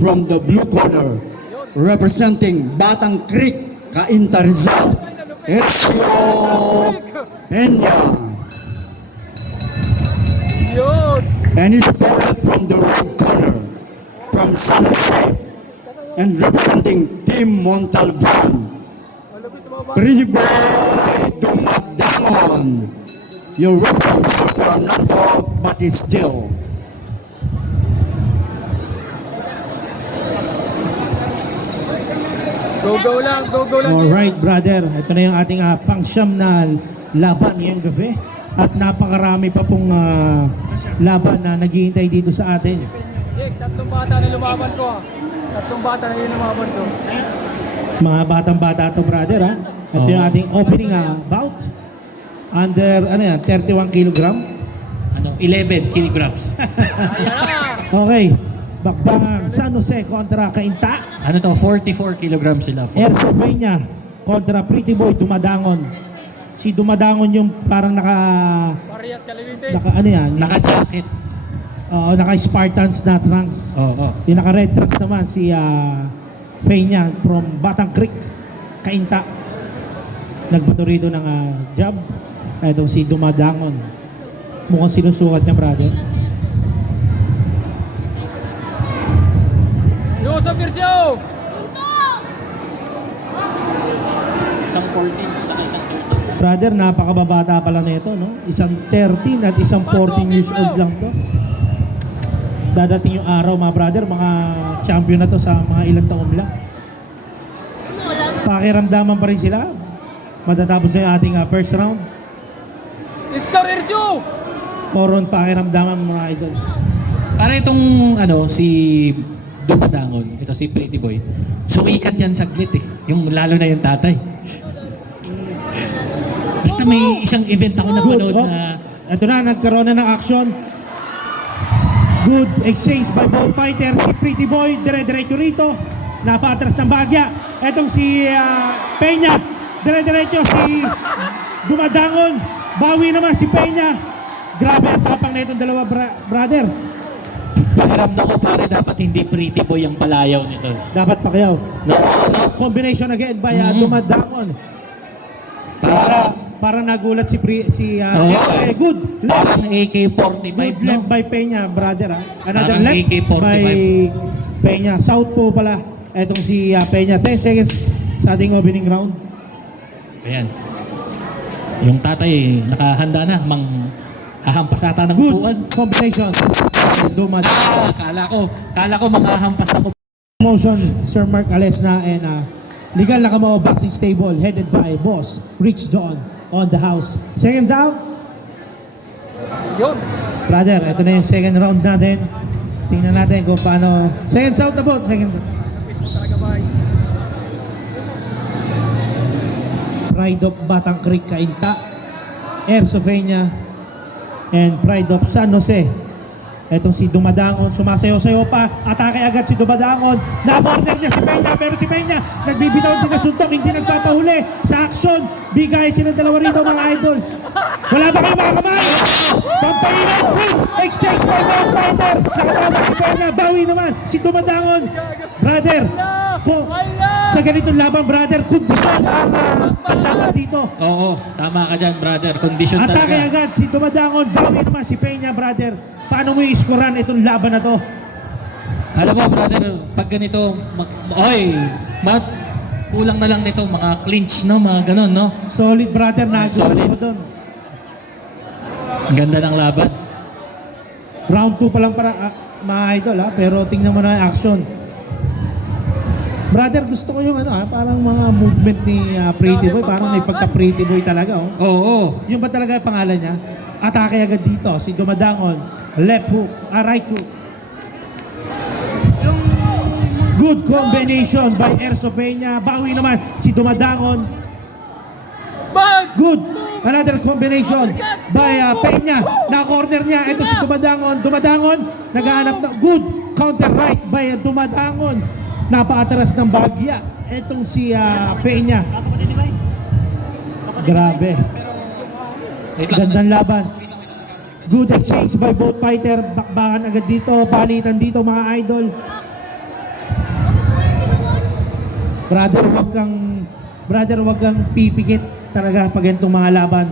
from the blue corner, representing Batang Creek, Cainta Rizal, Ezio Peña. And his opponent from the red corner, from San Jose, and representing Team Montalban, Pretty Boy Dumadamon. Your referee, Mr. Fernando Batistil. Go lang, go lang. Alright brother, ito na yung ating pangsyam na laban ngayong gabi. At napakarami pa pong laban na naghihintay dito sa atin. Jake, tatlong bata na lumaban ko. Tatlong bata na yung lumaban ko. Mga batang-bata to brother ha. Ito yung ating opening bout. Under 31 kilogram. 11 kilograms. Okay. Bakbangan San Jose kontra Cainta. 44 kilograms sila. Erso Peña kontra Pretty Boy Dumadangon. Si Dumadangon yung parang Marias Calivite. Naka-jacket. Oo, naka-Spartans na trunks. Oo. Yung naka-red trunks naman si Peña from Batang Creek, Cainta. Nagbato rito ng jab. Itong si Dumadangon. Mukhang sinusukat niya brother. Yusuf Pircio! Isang 14 saka isang 13. Brother, napakababata pala na ito, no? Isang 13 at isang 14 years old lang to. Dadating yung araw, mga brother, mga champion na to sa mga ilang taon lang. Pakiramdaman pa rin sila. Matatapos na yung ating first round. Iskar Pircio! Poron pakiramdaman mga idol. Para itong si Dumadangon, ito si Pretty Boy. Sumikat yan saglit eh. Yung lalo na yung tatay. Basta may isang event ako napanood na Ito na, nagkaroon na ng action. Good exchange by both fighters. Si Pretty Boy, dire-diretso rito. Napatras ng bagya. Etong si Peña, dire-diretso. Si Dumadangon, bawi naman si Peña. Grabe ang tapang na itong dalawa brother. pakiramdam ko pare dapat hindi Pretty Boy ang palayaw nito. Dapat Pacquiao. No? Combination again by Dumadangon. Para nagulat si good. Parang AK-45 Good no? left by Peña, brother. Another Parang left AK-45. by Peña. Southpaw pala. Etong si Peña. 10 seconds sa ating opening round. Ayan. Yung tatay nakahanda na hahampas ata ng Good upuan. combination. Dumadangon. Kala ko makahampas ng upuan. Promotion, Sir Mark Alesna and Legal Nakamao Boxing Stable headed by Boss Rich Don on the house. Seconds out. Yun. Brother, ito na yung second round natin. Tingnan natin kung paano. Seconds out na po. Seconds out. Pride of Batang Creek, Cainta. Erso Peña and Pride of San Jose. Etong si Dumadangon, sumasayo-sayo pa. Atake agad si Dumadangon. Na-corner niya si Peña, pero si Peña nagbibitaw din na suntok, hindi nagpapahuli sa action. Bigay silang dalawa rito mga idol. Wala ba kayo mga kamay? Pampainat, good exchange by both fighter. Nakatama si Peña, bawi naman si Dumadangon. Brother, sa ganitong laban brother, kondisyon ang panlaban dito. Oo, tama ka dyan brother. Kondisyon Atake talaga. agad si Dumadangon, bawi naman si Peña brother. Paano mo i-scorean itong laban na to? Alam mo brother, pag ganito, kulang na lang nito, mga clinch, no? Mga ganon, no? Solid brother, nagulat Solid. ko doon. Ganda ng laban. Round 2 pa lang para mga idol pero tingnan mo na yung action. Brother, gusto ko yung parang mga movement ni Pretty Boy, parang may pagka-Pretty Boy talaga Oo. Yung ba talaga yung pangalan niya? Atake agad dito, si Dumadangon, left hook, right hook. Good combination by Erso Peña, bawi naman si Dumadangon. Good, another combination by Peña, na-corner niya, ito si Dumadangon. Dumadangon, naghahanap na, good counter right by Dumadangon. Napakataras ng bagya. Etong si Peña. Grabe. Gandang laban. Good exchange by both fighter. Bakbakan agad dito. Palitan dito mga idol. Brother, wag kang pipikit talaga pag ganitong mga laban.